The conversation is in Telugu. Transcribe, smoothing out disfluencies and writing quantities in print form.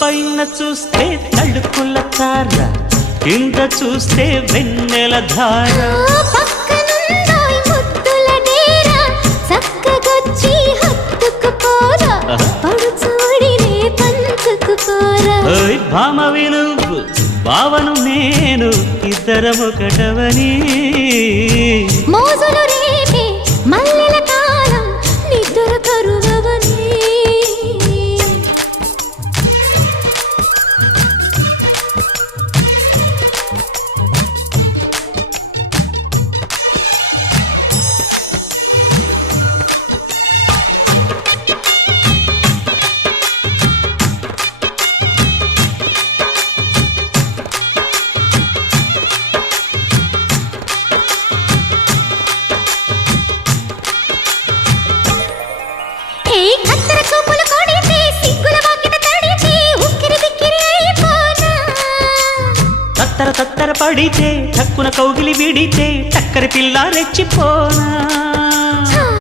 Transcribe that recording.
పైన చూస్తే తడుకుల తార, కింద చూస్తే వెన్నెల ధార. పక్కనుందోయ్ ముద్దుల డేరా, చక్కగొచ్చి హత్తుకుపోరా, పడుచూడినే పంచుకుపోరా. ఓయ్ భామ విలువు భావను నేను, ఇద్దరమొకటవని. మోజులు రేపే మల్లెల కాలం, నిద్ర కరువవని. తత్తర తత్తర పడితే, తక్కున కౌగిలి విడితే, చక్కరి పిల్ల రెచ్చిపోనా.